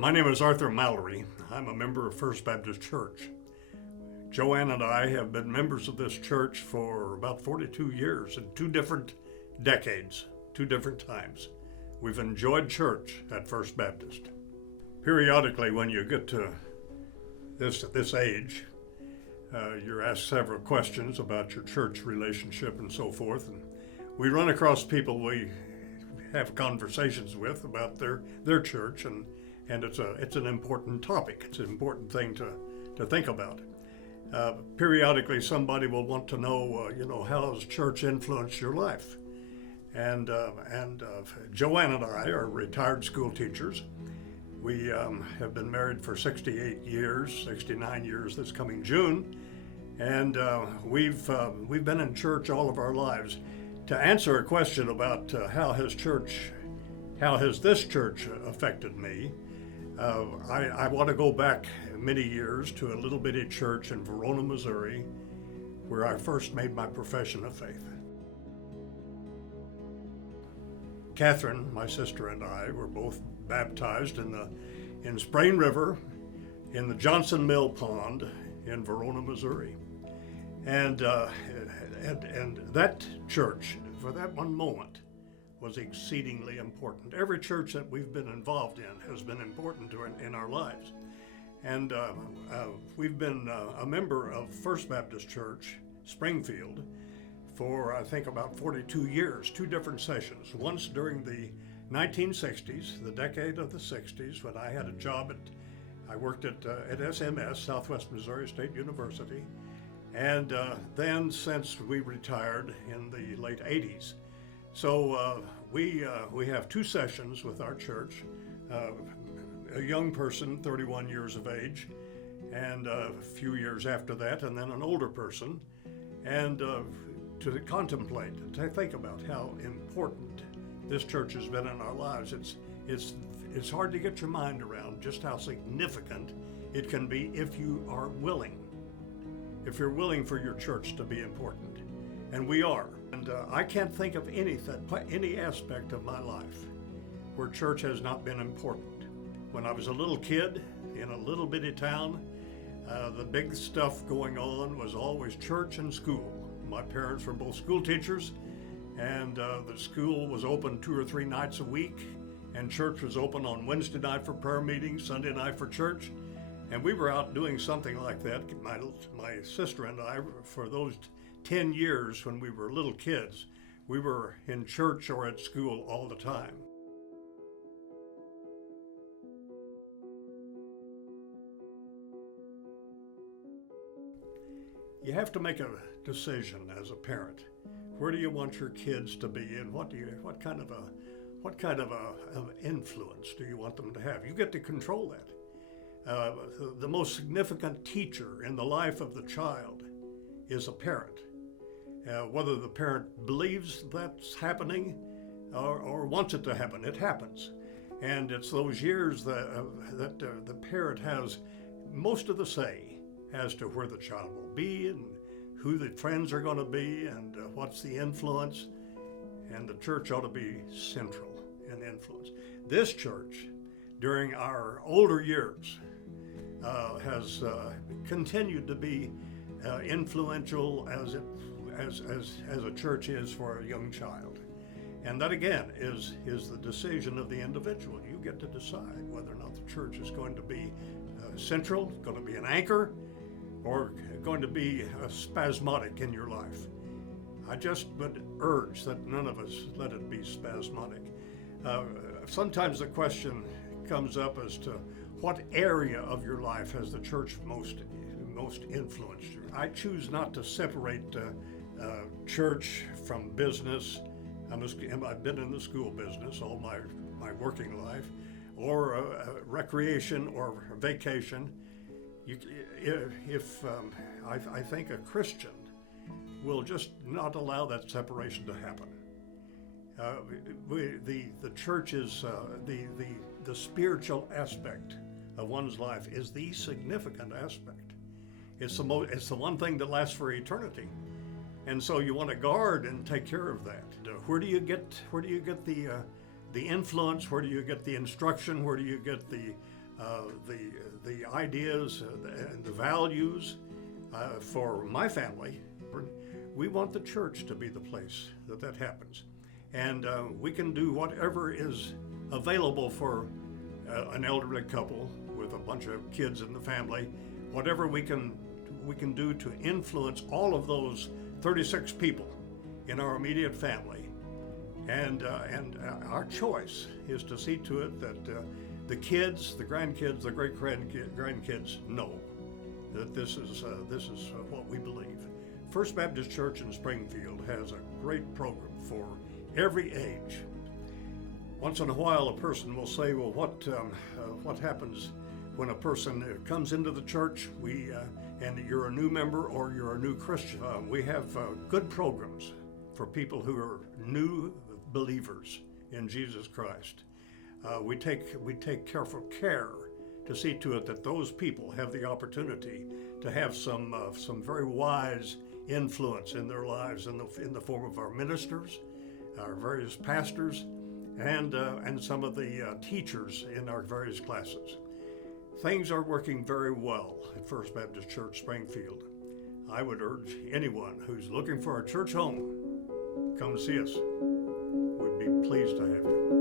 My name is Arthur Mallory. I'm a member of First Baptist Church. Joanne and I have been members of this church for about 42 years in two different decades, two different times. We've enjoyed church at First Baptist. Periodically, when you get to this age, you're asked several questions about your church relationship and so forth. And we run across people we have conversations with about their church, and it's an important topic. It's an important thing to think about. Periodically, somebody will want to know, how has church influenced your life? And Joanne and I are retired school teachers. We have been married for 68 years, 69 years this coming June, and we've been in church all of our lives. To answer a question about how has this church affected me, I want to go back many years to a little bitty church in Verona, Missouri, where I first made my profession of faith. Catherine, my sister, and I were both baptized in Sprain River in the Johnson Mill Pond in Verona, Missouri. And that church, for that one moment, was exceedingly important. Every church that we've been involved in has been important in our lives. And we've been a member of First Baptist Church, Springfield, for I think about 42 years, two different sessions. Once during the 1960s, the decade of the 60s, when I had a job I worked at SMS, Southwest Missouri State University, and then since we retired in the late 80s. So we have two sessions with our church, a young person, 31 years of age, and a few years after that, and then an older person, and to contemplate, to think about how important this church has been in our lives. It's hard to get your mind around just how significant it can be if you are willing. If you're willing for your church to be important, and we are. And I can't think of any aspect of my life where church has not been important. When I was a little kid in a little bitty town, the big stuff going on was always church and school. My parents were both school teachers, and the school was open 2 or 3 nights a week, and church was open on Wednesday night for prayer meetings, Sunday night for church. And we were out doing something like that, my sister and I, for those 10 years when we were little kids. We were in church or at school all the time. You have to make a decision as a parent. Where do you want your kids to be, and what kind of influence do you want them to have? You get to control that. The most significant teacher in the life of the child is a parent. Whether the parent believes that's happening or wants it to happen, it happens. And it's those years that the parent has most of the say as to where the child will be and who the friends are going to be and what's the influence. And the church ought to be central in influence. This church, during our older years, has continued to be influential as a church is for a young child. And that again is the decision of the individual. You get to decide whether or not the church is going to be central, going to be an anchor, or going to be spasmodic in your life. I just would urge that none of us let it be spasmodic. Sometimes the question comes up as to what area of your life has the church most influenced you. I choose not to separate church from business. I've been in the school business all my working life, or recreation or vacation. I think a Christian will just not allow that separation to happen. The church is the spiritual aspect of one's life is the significant aspect. It's the one thing that lasts for eternity, and so you want to guard and take care of that. Where do you get the influence? Where do you get the instruction? Where do you get the the ideas and the values for my family. We want the church to be the place that happens. And we can do whatever is available for an elderly couple with a bunch of kids in the family, whatever we can do to influence all of those 36 people in our immediate family. And our choice is to see to it that the kids, the grandkids, the great-grandkids know that this is what we believe. First Baptist Church in Springfield has a great program for every age. Once in a while, a person will say, "Well, what happens when a person comes into the church? And you're a new member or you're a new Christian." We have good programs for people who are new believers in Jesus Christ. We take careful care to see to it that those people have the opportunity to have some very wise influence in their lives in the form of our ministers, our various pastors, and some of the teachers in our various classes. Things are working very well at First Baptist Church Springfield. I would urge anyone who's looking for a church home, come see us. We'd be pleased to have you.